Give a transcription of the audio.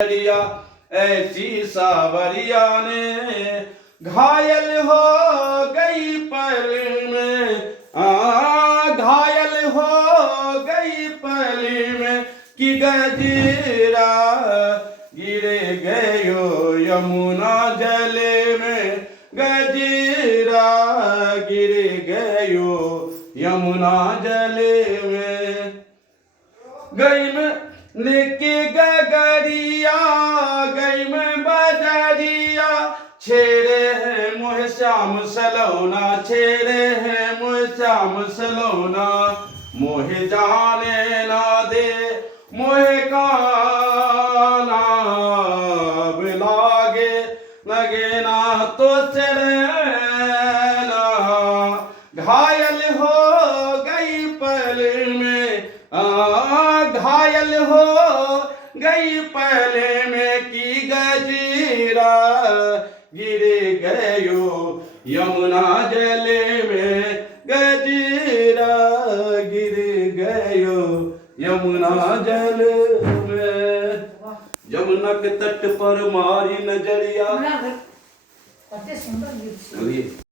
ऐसी सावरिया ने घायल हो गई पल में, घायल हो गई पल में कि गजरा गिर गयो यमुना जल में, गजरा गिर गयो यमुना जल में। गई में लेके गगरिया, गई में बजरिया, छेड़े हैं मोह श्याम सलोना, छेड़े हैं मोह श्याम सलोना। मोह जाने ना दे मोह का नाम लागे, लगे ना तो चरना। घायल हो गई पल में, घायल हो गई पल में कि गजरा गिर गयो यमुना जल में, गजरा गिर गयो यमुना जल में। यमुना के तट पर मारी नजरिया।